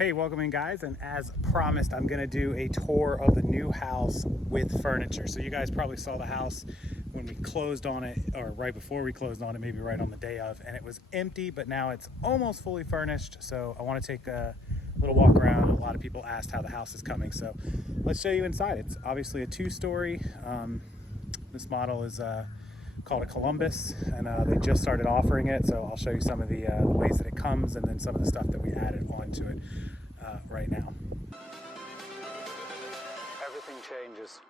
Hey, welcome in guys, and as promised, I'm gonna do a tour of the new house with furniture. So you guys probably saw the house when we closed on it, or right before we closed on it, maybe right on the day of, and it was empty, but now it's almost fully furnished. So I wanna take a little walk around. A lot of people asked how the house is coming, so let's show you inside. It's obviously a two-story. This model is called a Columbus, and they just started offering it, so I'll show you some of the ways that it comes and then some of the stuff that we added onto it right now. Everything changes.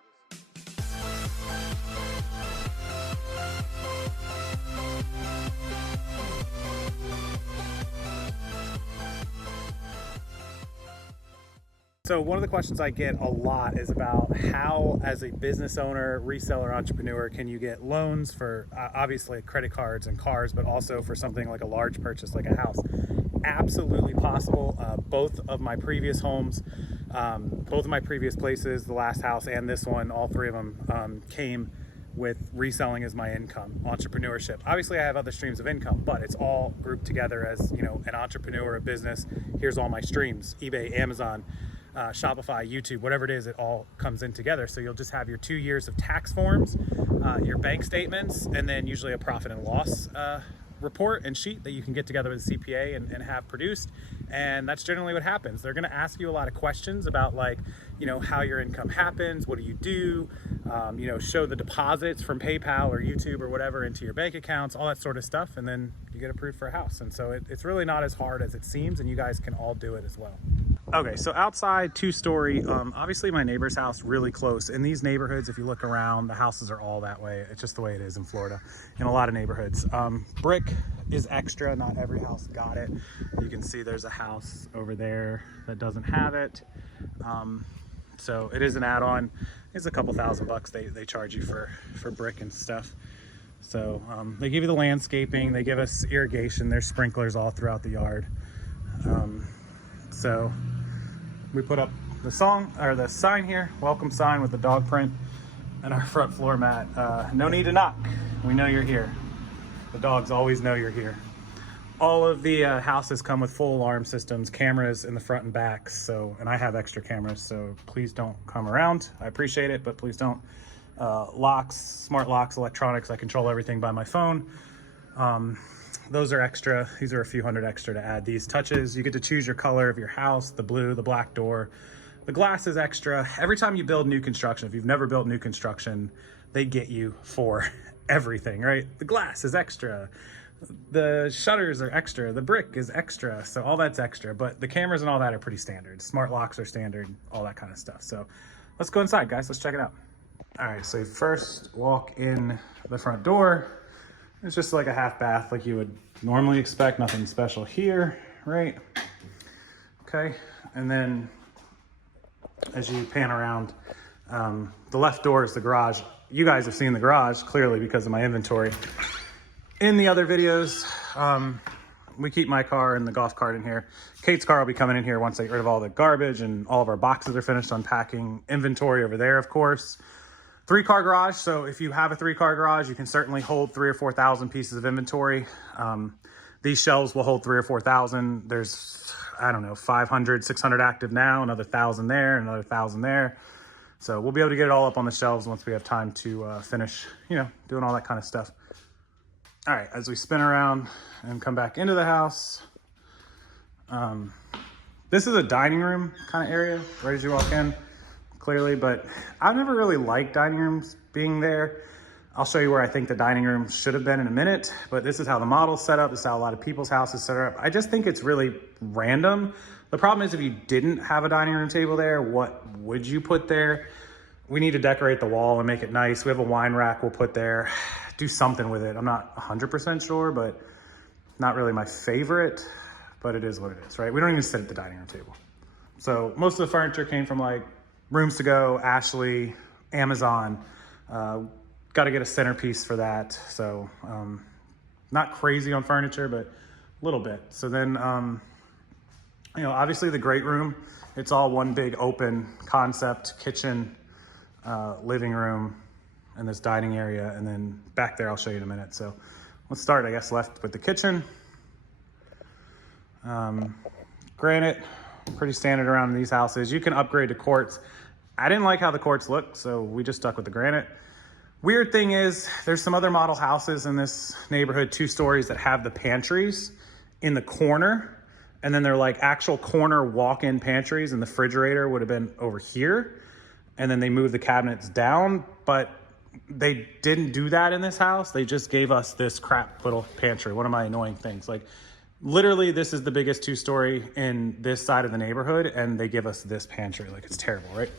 So one of the questions I get a lot is about how, as a business owner, reseller, entrepreneur, can you get loans for obviously credit cards and cars, but also for something like a large purchase like a house? Absolutely possible. Both of my previous homes, both of my previous places, the last house and this one, all three of them came with reselling as my income, entrepreneurship. Obviously I have other streams of income, but it's all grouped together as, you know, an entrepreneur, a business. Here's all my streams: eBay, Amazon, Shopify, YouTube, whatever it is, it all comes in together. So you'll just have your 2 years of tax forms, your bank statements, and then usually a profit and loss report and sheet that you can get together with a CPA and have produced. And that's generally what happens. They're going to ask you a lot of questions about, like, you know, how your income happens, what do you do, you know, show the deposits from PayPal or YouTube or whatever into your bank accounts, all that sort of stuff, and then you get approved for a house. And so it's really not as hard as it seems, and you guys can all do it as well. Okay, so outside, two-story, obviously my neighbor's house really close. In these neighborhoods, if you look around, the houses are all that way. It's just the way it is in Florida, in a lot of neighborhoods. Brick is extra, not every house got it. You can see there's a house over there that doesn't have it. So it is an add-on. It's a couple $1,000 they charge you for brick and stuff. So they give you the landscaping, they give us irrigation, there's sprinklers all throughout the yard. So we put up the sign here, welcome sign with the dog print, and our front floor mat. No need to knock, we know you're here. The dogs always know you're here. All of the houses come with full alarm systems, cameras in the front and back. So, and I have extra cameras, so please don't come around. I appreciate it, but please don't. Locks, smart locks, electronics, I control everything by my phone. Those are extra. These are a few hundred extra to add. These touches, you get to choose your color of your house, the blue, the black door. The glass is extra. Every time you build new construction, if you've never built new construction, they get you for everything, right? The glass is extra. The shutters are extra. The brick is extra. So all that's extra, but the cameras and all that are pretty standard. Smart locks are standard, all that kind of stuff. So let's go inside, guys. Let's check it out. All right, so you first walk in the front door. It's just like a half bath like you would normally expect, nothing special here, right? Okay, and then as you pan around, the left door is the garage. You guys have seen the garage clearly because of my inventory. In the other videos, we keep my car and the golf cart in here. Kate's car will be coming in here once I get rid of all the garbage and all of our boxes are finished unpacking. Inventory over there, of course. 3-car garage, so if you have a 3-car garage, you can certainly hold 3,000 or 4,000 pieces of inventory. These shelves will hold 3,000 or 4,000. There's, I don't know, 500, 600 active now, another 1,000 there, another 1,000 there. So we'll be able to get it all up on the shelves once we have time to finish, you know, doing all that kind of stuff. All right, as we spin around and come back into the house, this is a dining room kind of area right as you walk in. Clearly, but I've never really liked dining rooms being there. I'll show you where I think the dining room should have been in a minute, but this is how the model's set up. This is how a lot of people's houses set up. I just think it's really random. The problem is if you didn't have a dining room table there, what would you put there? We need to decorate the wall and make it nice. We have a wine rack we'll put there. Do something with it. I'm not 100% sure, but not really my favorite, but it is what it is, right? We don't even sit at the dining room table. So most of the furniture came from like Rooms to Go, Ashley, Amazon. Got to get a centerpiece for that. So not crazy on furniture, but a little bit. So then, you know, obviously the great room, it's all one big open concept, kitchen, living room, and this dining area. And then back there, I'll show you in a minute. So let's start, I guess, left with the kitchen. Granite, Pretty standard around these houses. You can upgrade to quartz. I didn't like how the quartz looked, so we just stuck with the granite. Weird thing is, there's some other model houses in this neighborhood, 2 stories, that have the pantries in the corner. And then they're like actual corner walk-in pantries, and the refrigerator would have been over here. And then they moved the cabinets down, but they didn't do that in this house. They just gave us this crap little pantry. One of my annoying things. Like, literally, this is the biggest 2-story in this side of the neighborhood, and they give us this pantry. Like, it's terrible, right?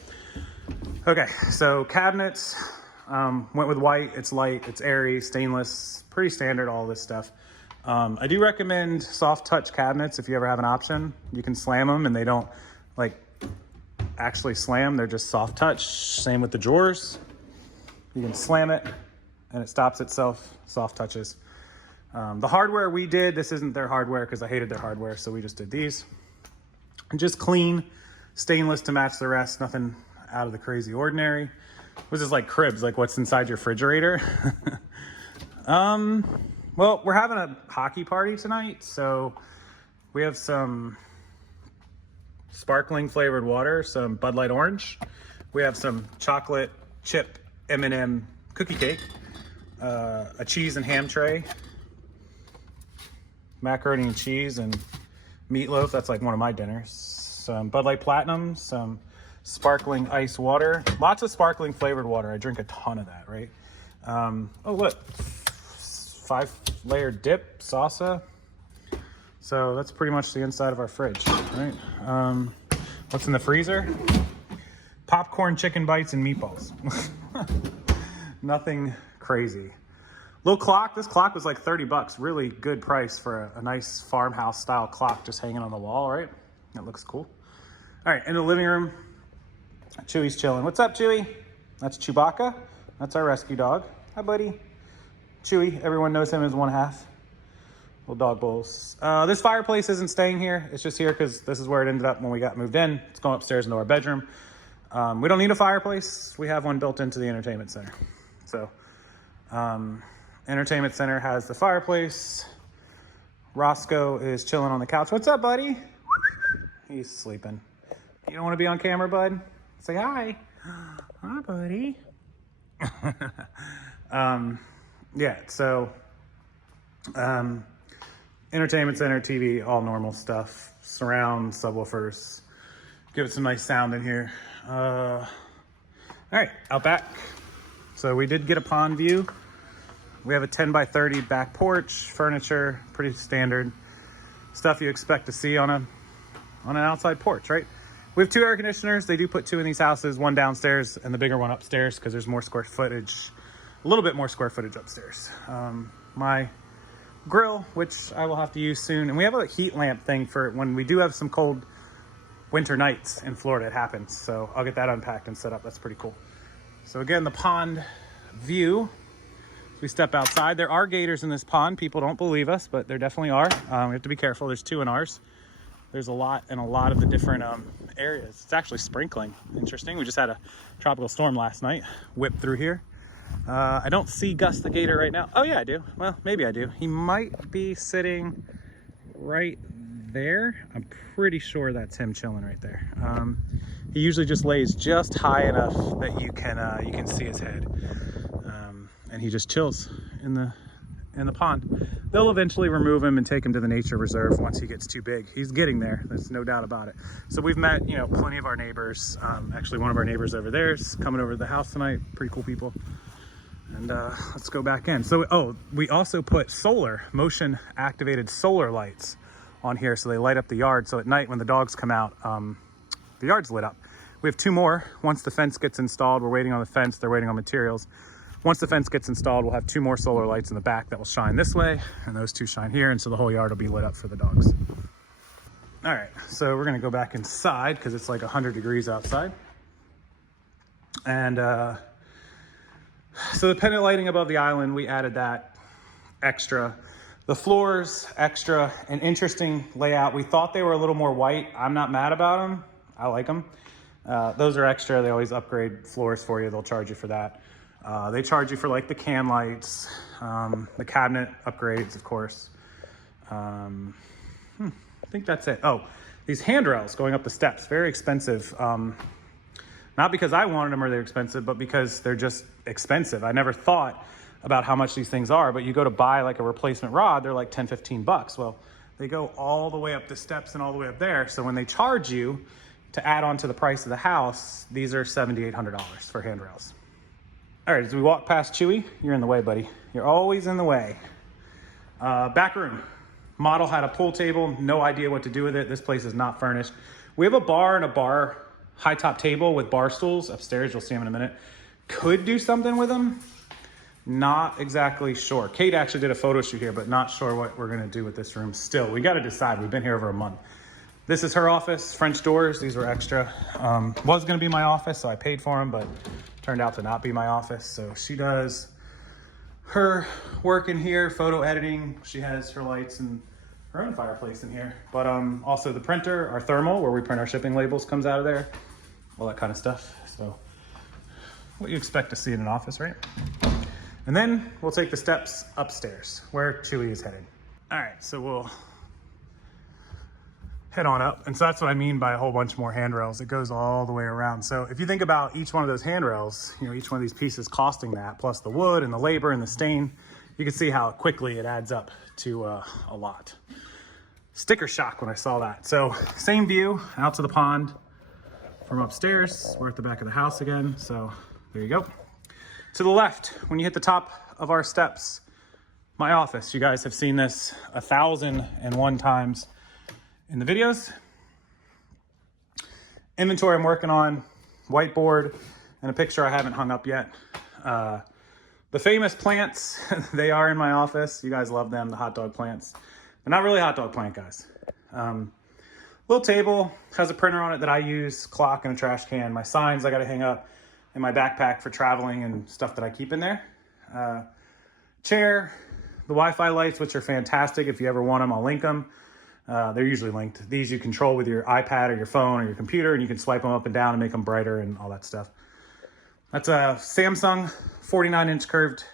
Okay, so cabinets, went with white. It's light, it's airy, stainless, pretty standard, all this stuff. I do recommend soft touch cabinets if you ever have an option. You can slam them and they don't like actually slam, they're just soft touch. Same with the drawers. You can slam it and it stops itself, soft touches. The hardware we did, this isn't their hardware because I hated their hardware, so we just did these. And just clean, stainless to match the rest, nothing out of the crazy ordinary. This is like cribs, like what's inside your refrigerator. Well, we're having a hockey party tonight, so we have some sparkling flavored water, some Bud Light Orange. We have some chocolate chip M&M cookie cake, a cheese and ham tray, macaroni and cheese and meatloaf. That's like one of my dinners. Some Bud Light Platinum, some sparkling ice water, lots of sparkling flavored water. I drink a ton of that, right? Oh, look, 5-layer dip salsa. So that's pretty much the inside of our fridge, right? What's in the freezer? Popcorn, chicken bites, and meatballs. Nothing crazy. Little clock. This clock was like 30 bucks. Really good price for a nice farmhouse style clock just hanging on the wall, right? That looks cool. All right, in the living room, Chewy's chilling. What's up, Chewy? That's Chewbacca. That's our rescue dog. Hi, buddy. Chewy, everyone knows him as one half. Little dog bowls. This fireplace isn't staying here. It's just here because this is where it ended up when we got moved in. It's going upstairs into our bedroom. We don't need a fireplace. We have one built into the entertainment center. So, entertainment center has the fireplace. Roscoe is chilling on the couch. What's up, buddy? He's sleeping. You don't want to be on camera, bud? Say hi. Hi, buddy. Yeah, so entertainment center, TV, all normal stuff. Surround, subwoofers. Give it some nice sound in here. All right, out back. So we did get a pond view. We have a 10 by 30 back porch, furniture, pretty standard stuff you expect to see on an outside porch, right? We have 2 air conditioners. They do put 2 in these houses, one downstairs and the bigger one upstairs because there's more square footage, a little bit more square footage upstairs. My grill, which I will have to use soon. And we have a heat lamp thing for when we do have some cold winter nights in Florida. It happens. So I'll get that unpacked and set up. That's pretty cool. So again, the pond view. We step outside. There are gators in this pond. People don't believe us, but there definitely are. We have to be careful. There's 2 in ours. There's a lot in a lot of the different areas. It's actually sprinkling. Interesting. We just had a tropical storm last night. Whipped through here. I don't see Gus the gator right now. Oh yeah, I do. Well, maybe I do. He might be sitting right there. I'm pretty sure that's him chilling right there. He usually just lays just high enough that you can see his head, and he just chills in the pond. They'll eventually remove him and take him to the nature reserve once he gets too big. He's getting there. There's no doubt about it. So we've met, plenty of our neighbors. Actually, one of our neighbors over there is coming over to the house tonight. Pretty cool people. And let's go back in. So, we also put motion activated solar lights on here so they light up the yard. So at night when the dogs come out, the yard's lit up. We have 2 more. Once the fence gets installed, we're waiting on the fence. They're waiting on materials. Once the fence gets installed, we'll have 2 more solar lights in the back that will shine this way, and those 2 shine here, and so the whole yard will be lit up for the dogs. All right, so we're gonna go back inside because it's like 100 degrees outside. And so the pendant lighting above the island, we added that extra. The floors, extra, an interesting layout. We thought they were a little more white. I'm not mad about them. I like them. Those are extra. They always upgrade floors for you. They'll charge you for that. They charge you for like the can lights, the cabinet upgrades, of course. I think that's it. Oh, these handrails going up the steps, very expensive. Not because I wanted them or they're expensive, but because they're just expensive. I never thought about how much these things are, but you go to buy like a replacement rod, they're like 10, 15 bucks. Well, they go all the way up the steps and all the way up there. So when they charge you to add on to the price of the house, these are $700 to $800 for handrails. All right, as we walk past Chewy, you're in the way, buddy. You're always in the way. Back room. Model had a pool table, no idea what to do with it. This place is not furnished. We have a bar and a bar high top table with bar stools upstairs. You'll see them in a minute. Could do something with them. Not exactly sure. Kate actually did a photo shoot here, but not sure what we're gonna do with this room still. We gotta decide. We've been here over a month. This is her office, French doors. These were extra. Was gonna be my office, so I paid for them, but turned out to not be my office. So she does her work in here, photo editing. She has her lights and her own fireplace in here. But also the printer, our thermal, where we print our shipping labels, comes out of there. All that kind of stuff. So what you expect to see in an office, right? And then we'll take the steps upstairs where Chewy is headed. All right, so we'll head on up. And so that's what I mean by a whole bunch more handrails. It goes all the way around. So if you think about each one of those handrails, you know, each one of these pieces costing that, plus the wood and the labor and the stain, you can see how quickly it adds up to a lot. Sticker shock when I saw that. So same view out to the pond from upstairs. We're at the back of the house again. So there you go. To the left, when you hit the top of our steps, my office. You guys have seen this 1,001 times in the videos. Inventory I'm working on, whiteboard, and a picture I haven't hung up yet. The famous plants, they are in my office. You guys love them, the hot dog plants. They're not really hot dog plant guys. Little table, has a printer on it that I use, clock and a trash can. My signs I gotta hang up in my backpack for traveling and stuff that I keep in there. Chair, the Wi-Fi lights, which are fantastic. If you ever want them, I'll link them. They're usually linked. These you control with your iPad or your phone or your computer, and you can swipe them up and down and make them brighter and all that stuff. That's a Samsung 49-inch curved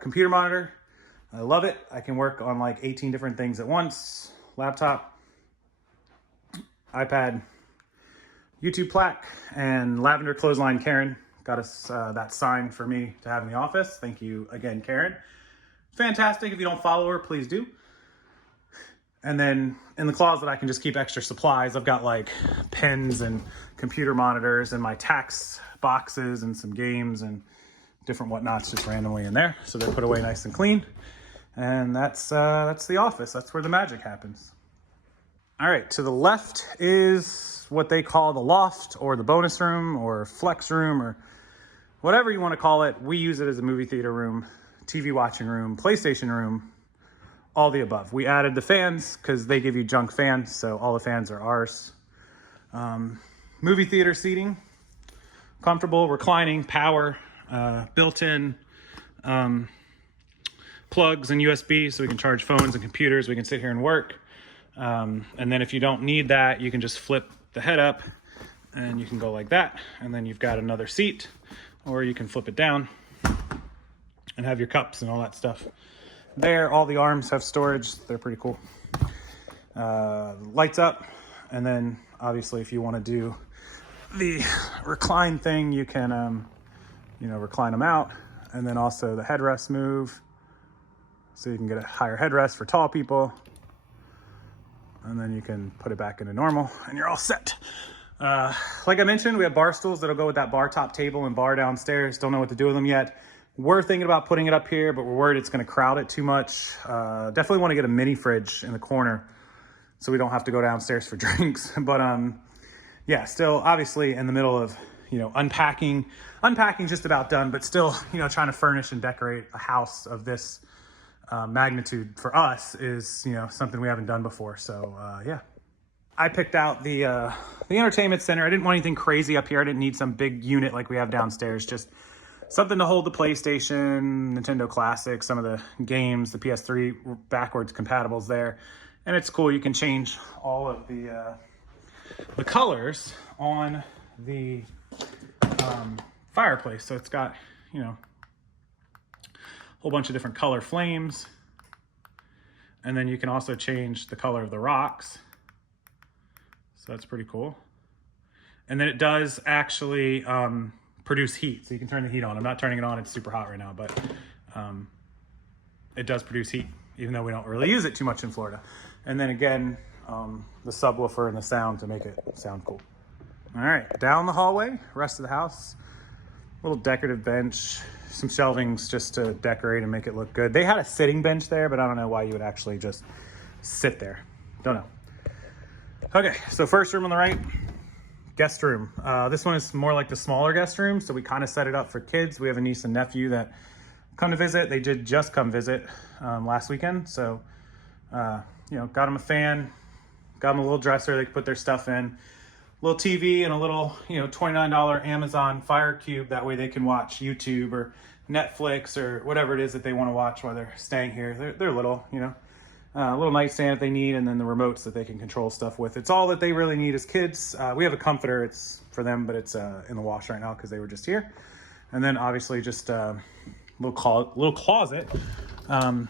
computer monitor. I love it. I can work on like 18 different things at once. Laptop, iPad, YouTube plaque, and Lavender Clothesline Karen got us that sign for me to have in the office. Thank you again, Karen. Fantastic. If you don't follow her, please do. And then in the closet, I can just keep extra supplies. I've got like pens and computer monitors and my tax boxes and some games and different whatnots just randomly in there. So they're put away nice and clean. And that's the office. That's where the magic happens. All right, to the left is what they call the loft or the bonus room or flex room or whatever you want to call it. We use it as a movie theater room, TV watching room, PlayStation room, all the above. We added the fans because they give you junk fans, so all the fans are ours. Movie theater seating, comfortable, reclining, power, built-in plugs and USB so we can charge phones and computers. We can sit here and work. And then if you don't need that, you can just flip the head up and you can go like that. And then you've got another seat, or you can flip it down and have your cups and all that stuff. There, all the arms have storage. They're pretty cool. Lights up. And then obviously if you want to do the recline thing, you can, recline them out. And then also the headrests move. So you can get a higher headrest for tall people. And then you can put it back into normal and you're all set. Like I mentioned, we have bar stools that'll go with that bar top table and bar downstairs. Don't know what to do with them yet. We're thinking about putting it up here, but we're worried it's gonna crowd it too much. Definitely wanna get a mini fridge in the corner so we don't have to go downstairs for drinks. But yeah, still obviously in the middle of, unpacking. Unpacking's just about done, but still, trying to furnish and decorate a house of this magnitude for us is, something we haven't done before. So yeah, I picked out the entertainment center. I didn't want anything crazy up here. I didn't need some big unit like we have downstairs. Just something to hold the PlayStation, Nintendo Classic, some of the games, the PS3 backwards compatibles there. And it's cool. You can change all of the colors on the fireplace. So it's got, whole bunch of different color flames. And then you can also change the color of the rocks. So that's pretty cool. And then it does actually produce heat. So you can turn the heat on. I'm not turning it on, it's super hot right now, but it does produce heat, even though we don't really use it too much in Florida. And then again, the subwoofer and the sound to make it sound cool. All right, down the hallway, rest of the house, little decorative bench, some shelvings just to decorate and make it look good. They had a sitting bench there, but I don't know why you would actually just sit there. Don't know. Okay, so first room on the right, guest room. This one is more like the smaller guest room, so we kind of set it up for kids. We have a niece and nephew that come to visit. They did just come visit last weekend, so you know, got them a fan, got them a little dresser they could put their stuff in, little TV, and a little, you know, $29 Amazon Fire Cube. That way they can watch YouTube or Netflix or whatever it is that they want to watch while they're staying here. They're little, you know. A little nightstand if they need, and then the remotes that they can control stuff with. It's all that they really need as kids. We have a comforter, it's for them, but it's in the wash right now because they were just here. And then obviously just a little closet,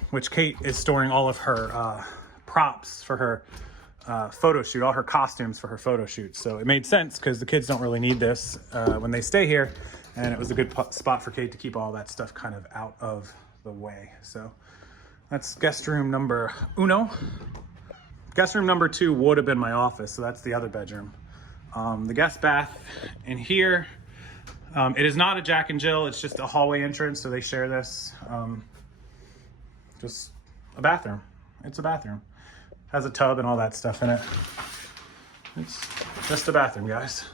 which Kate is storing all of her props for her photo shoot, all her costumes for her photo shoot. So it made sense because the kids don't really need this when they stay here, and it was a good spot for Kate to keep all that stuff kind of out of the way. So that's guest room number uno. Guest room number 2 would have been my office, so that's the other bedroom. The guest bath in here, it is not a Jack and Jill, it's just a hallway entrance, so they share this. Just a bathroom. It's a bathroom. Has a tub and all that stuff in it. It's just a bathroom, guys.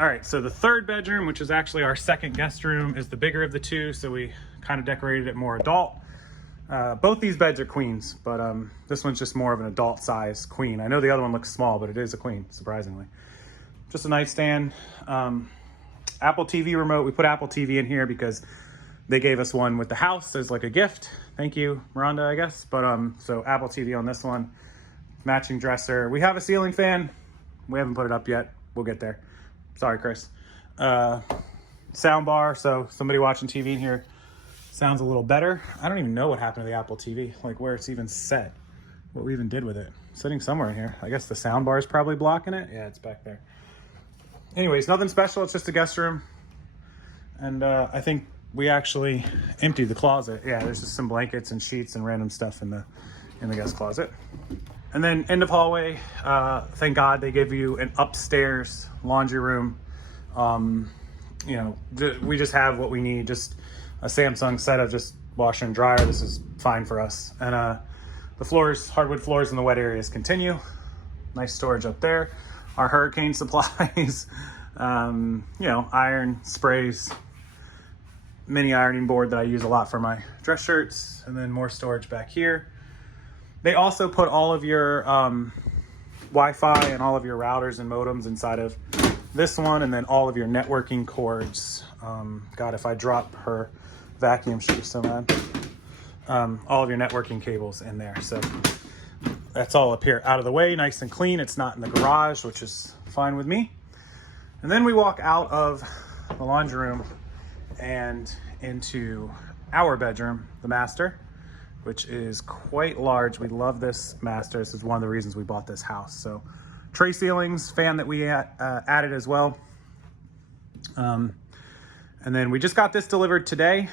All right, so the third bedroom, which is actually our second guest room, is the bigger of the two, so we kind of decorated it more adult. Both these beds are queens, but this one's just more of an adult size queen. I know the other one looks small, but it is a queen, surprisingly. Just a nightstand. Apple TV remote. We put Apple TV in here because they gave us one with the house as like a gift. Thank you, Miranda, I guess. But so Apple TV on this one. Matching dresser. We have a ceiling fan. We haven't put it up yet. We'll get there. Sorry, Chris. Sound bar, so somebody watching TV in here sounds a little better. I don't even know what happened to the Apple TV, like where it's even set, what we even did with it. Sitting somewhere in here. I guess the sound bar is probably blocking it. Yeah, it's back there. Anyways, nothing special. It's just a guest room. And I think we actually emptied the closet. Yeah, there's just some blankets and sheets and random stuff in the guest closet. And then end of hallway, thank God they give you an upstairs laundry room. You know, we just have what we need, just a Samsung set of just washer and dryer. This is fine for us. And the floors, hardwood floors in the wet areas continue. Nice storage up there. Our hurricane supplies, you know, iron, sprays, mini ironing board that I use a lot for my dress shirts, and then more storage back here. They also put all of your Wi-Fi and all of your routers and modems inside of this one, and then all of your networking cords. God, if I drop her vacuum, she'd be so mad. All of your networking cables in there. So that's all up here out of the way, nice and clean. It's not in the garage, which is fine with me. And then we walk out of the laundry room and into our bedroom, the master, which is quite large. We love this master. This is one of the reasons we bought this house. So tray ceilings, fan that we added as well. And then we just got this delivered today.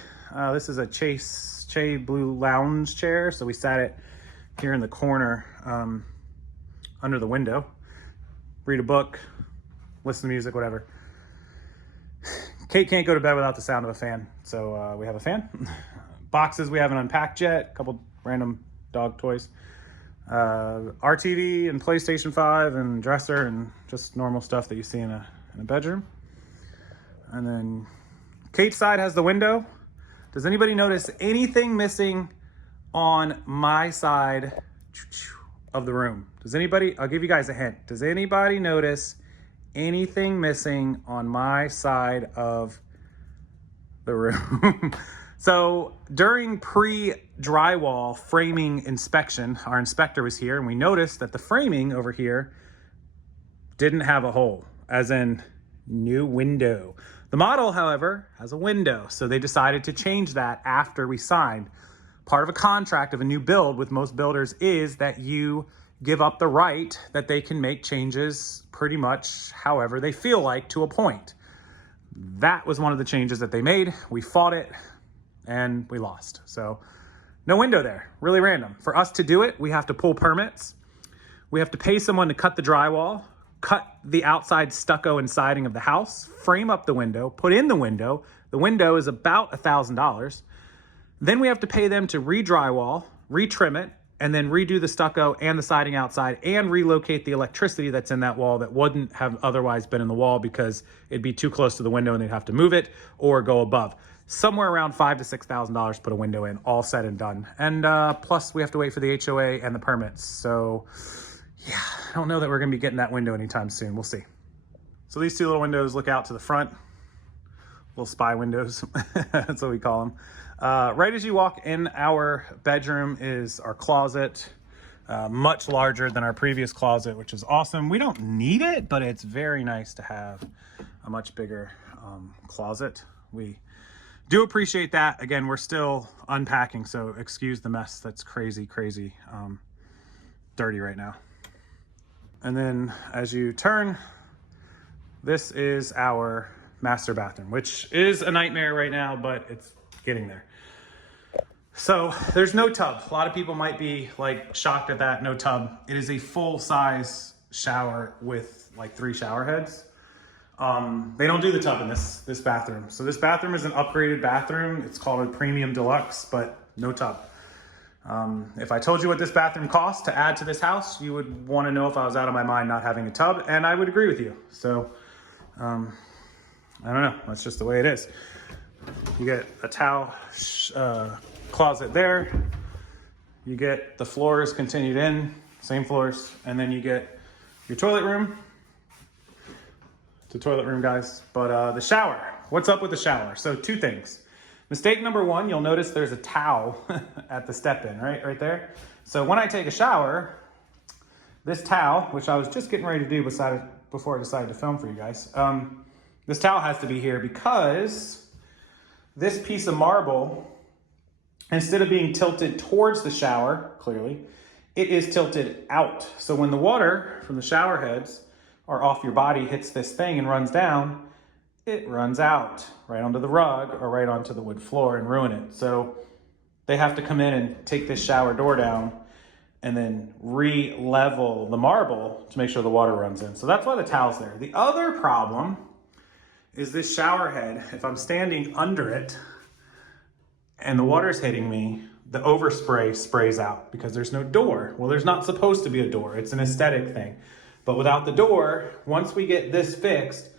This is a Che Blue lounge chair. So we sat it here in the corner under the window, read a book, listen to music, whatever. Kate can't go to bed without the sound of a fan. So we have a fan. Boxes we haven't unpacked yet, a couple random dog toys. RTV and PlayStation 5 and dresser and just normal stuff that you see in a bedroom. And then Kate's side has the window. Does anybody notice anything missing on my side of the room? Does anybody, I'll give you guys a hint. Does anybody notice anything missing on my side of the room? So during pre-drywall framing inspection, our inspector was here and we noticed that the framing over here didn't have a hole, as in new window. The model, however, has a window. So they decided to change that after we signed. part of a contract of a new build with most builders is that you give up the right that they can make changes pretty much however they feel like to a point. That was one of the changes that they made. We fought it and we lost. So no window there, really random. For us to do it, we have to pull permits. We have to pay someone to cut the drywall, cut the outside stucco and siding of the house, frame up the window, put in the window. The window is about $1,000. Then we have to pay them to re-drywall, re-trim it, and then redo the stucco and the siding outside and relocate the electricity that's in that wall that wouldn't have otherwise been in the wall because it'd be too close to the window and they'd have to move it or go above. Somewhere around $5,000 to $6,000 to put a window in, all said and done. And plus we have to wait for the HOA and the permits. So yeah, I don't know that we're gonna be getting that window anytime soon. We'll see. So these two little windows look out to the front. Little spy windows, that's what we call them. Right as you walk in our bedroom is our closet, much larger than our previous closet, which is awesome. We don't need it, but it's very nice to have a much bigger closet. We do appreciate that. Again, we're still unpacking, so excuse the mess. That's crazy dirty right now. And then as you turn, this is our master bathroom, which is a nightmare right now, but it's getting there. So there's no tub. A lot of people might be like shocked at that, no tub. It is a full size shower with like 3 shower heads. They don't do the tub in this bathroom. So this bathroom is an upgraded bathroom. It's called a premium deluxe, but no tub. If I told you what this bathroom costs to add to this house, you would want to know if I was out of my mind not having a tub, and I would agree with you. So I don't know, that's just the way it is. You get a towel closet there. You get the floors continued in, same floors, and then you get your toilet room. It's a toilet room, guys. But the shower, what's up with the shower? So 2 things. Mistake number 1, you'll notice there's a towel at the step-in, right there. So when I take a shower, this towel, which I was just getting ready to do before I decided to film for you guys, this towel has to be here because this piece of marble, instead of being tilted towards the shower, clearly, it is tilted out. So when the water from the shower heads or off your body hits this thing and runs down, it runs out right onto the rug or right onto the wood floor and ruin it. So they have to come in and take this shower door down and then re-level the marble to make sure the water runs in. So that's why the towel's there. The other problem is this shower head. If I'm standing under it and the water's hitting me, the overspray sprays out because there's no door. Well, there's not supposed to be a door. It's an aesthetic thing. But without the door, once we get this fixed,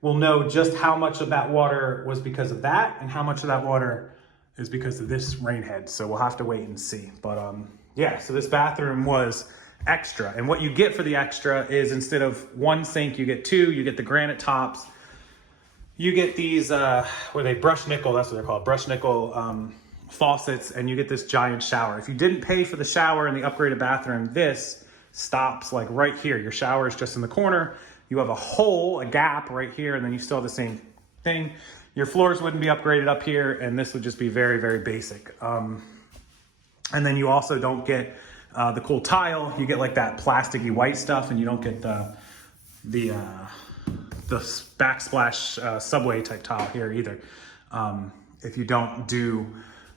we'll know just how much of that water was because of that and how much of that water is because of this rain head. So we'll have to wait and see. But yeah, so this bathroom was extra. And what you get for the extra is instead of 1 sink, you get 2. You get the granite tops. You get these, where they brush nickel, that's what they're called, brush nickel faucets, and you get this giant shower. If you didn't pay for the shower in the upgraded bathroom, this stops like right here. Your shower is just in the corner. You have a hole, a gap right here, and then you still have the same thing. Your floors wouldn't be upgraded up here, and this would just be very basic. And then you also don't get the cool tile. You get like that plasticky white stuff, and you don't get the backsplash subway type tile here either, if you don't do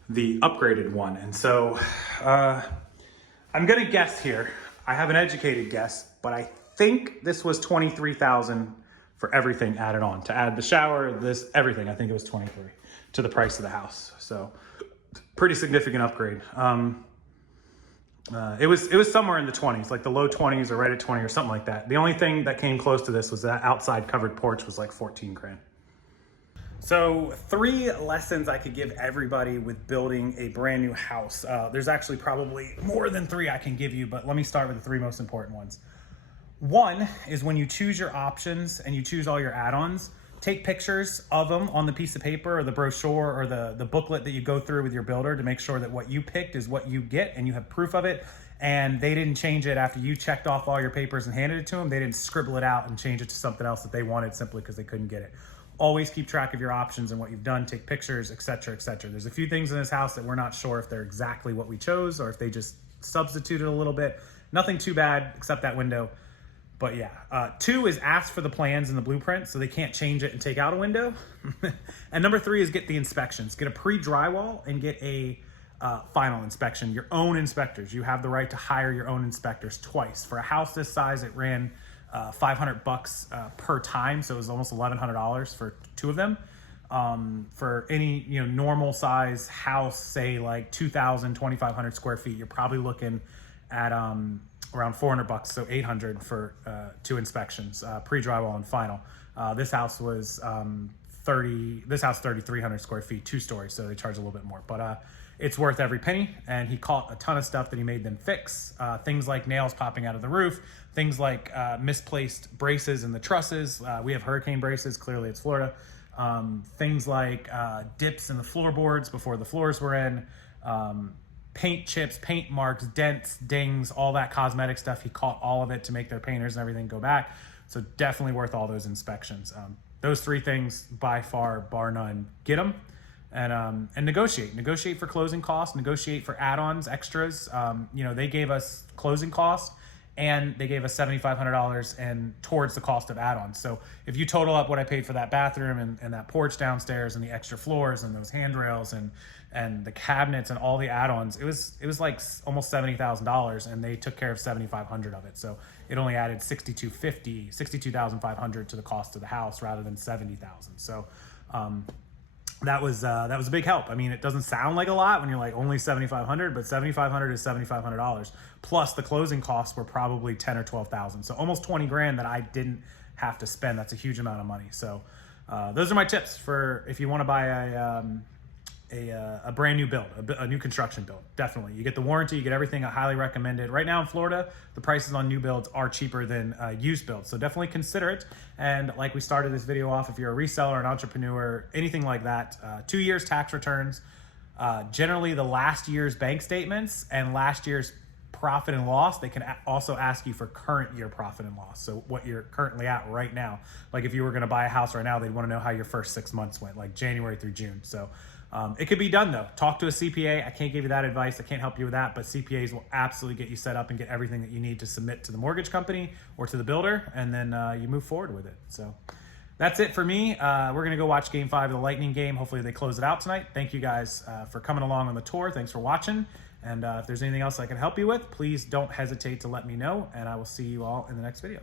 the upgraded one. And so I'm gonna guess here. I have an educated guess, but I think this was $23,000 for everything added on. To add the shower, this, everything, I think it was $23,000 to the price of the house. So pretty significant upgrade. It was somewhere in the 20s, like the low 20s or right at 20 or something like that. The only thing that came close to this was that outside covered porch was like 14 grand. So 3 lessons I could give everybody with building a brand new house. There's actually probably more than 3 I can give you, but let me start with the 3 most important ones. 1 is when you choose your options and you choose all your add-ons, take pictures of them on the piece of paper or the brochure or the booklet that you go through with your builder to make sure that what you picked is what you get and you have proof of it, and they didn't change it after you checked off all your papers and handed it to them. They didn't scribble it out and change it to something else that they wanted simply because they couldn't get it. always keep track of your options and what you've done, take pictures, etc., etc. There's a few things in this house that we're not sure if they're exactly what we chose or if they just substituted a little bit. Nothing too bad except that window. But yeah, 2 is ask for the plans and the blueprint so they can't change it and take out a window. And number 3 is get the inspections. Get a pre-drywall and get a final inspection, your own inspectors. You have the right to hire your own inspectors twice. For a house this size, it ran $500 per time, so it was almost $1,100 for 2 of them. For any normal size house, say like 2,000, 2,500 square feet, you're probably looking at around $400, so $800 for 2 inspections, pre-drywall and final. This house was 3,300 square feet, 2 stories, so they charge a little bit more, but it's worth every penny. And he caught a ton of stuff that he made them fix, things like nails popping out of the roof, things like misplaced braces in the trusses. We have hurricane braces, clearly it's Florida. Things like dips in the floorboards before the floors were in, paint chips, paint marks, dents, dings, all that cosmetic stuff. He caught all of it to make their painters and everything go back. So definitely worth all those inspections. Those 3 things by far, bar none, get them. And negotiate for closing costs, negotiate for add-ons, extras. They gave us closing costs and they gave us $7,500 and towards the cost of add-ons. So if you total up what I paid for that bathroom and that porch downstairs and the extra floors and those handrails and the cabinets and all the add-ons, it was like almost $70,000, and they took care of $7,500 of it. So it only added $62,500 to the cost of the house rather than $70,000. So that was a big help. I mean, it doesn't sound like a lot when you're like only $7,500, but $7,500 is $7,500 plus the closing costs were probably $10,000 or $12,000. So almost 20 grand that I didn't have to spend. That's a huge amount of money. So those are my tips for if you want to buy a brand new build, a new construction build. Definitely, you get the warranty, you get everything. I highly recommend it. Right now in Florida, the prices on new builds are cheaper than used builds, so definitely consider it. And like we started this video off, if you're a reseller, an entrepreneur, anything like that, 2 years tax returns, generally the last year's bank statements and last year's profit and loss. They can also ask you for current year profit and loss, so what you're currently at right now. Like if you were going to buy a house right now, they'd want to know how your first 6 months went, like January through June. So it could be done though. Talk to a CPA. I can't give you that advice. I can't help you with that, but CPAs will absolutely get you set up and get everything that you need to submit to the mortgage company or to the builder, and then you move forward with it. So that's it for me. We're going to go watch Game 5 of the Lightning game. Hopefully they close it out tonight. Thank you guys for coming along on the tour. Thanks for watching. And if there's anything else I can help you with, please don't hesitate to let me know, and I will see you all in the next video.